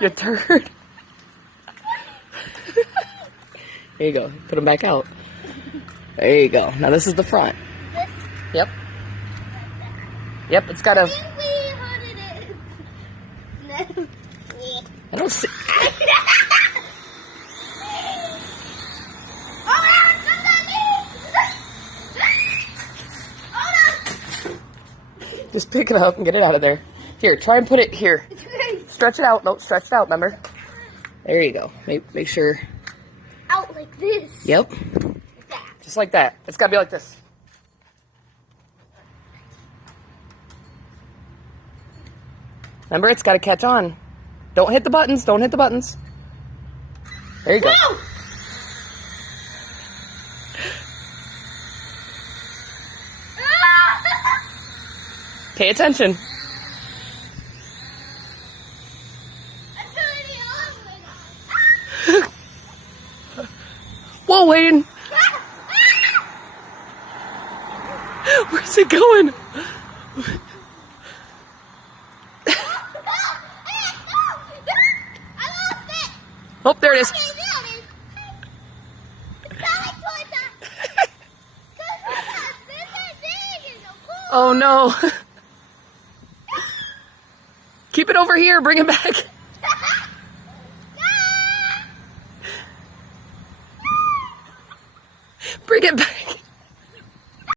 You turd. There you go. Put them back out. There you go. Now this is the front. This? Yep. Yep, it's got a... I don't see... Just pick it up and get it out of there. Here, try and put it here. Stretch it out. No, stretch it out, remember? There you go. Make sure. Out like this. Yep. Like that. Just like that. It's got to be like this. Remember, it's got to catch on. Don't hit the buttons. Don't hit the buttons. There you go. No! Pay attention. Whoa, Wayne. Where's it going? Oh, there it is. Oh no. Keep it over here. Bring it back. Bring it back.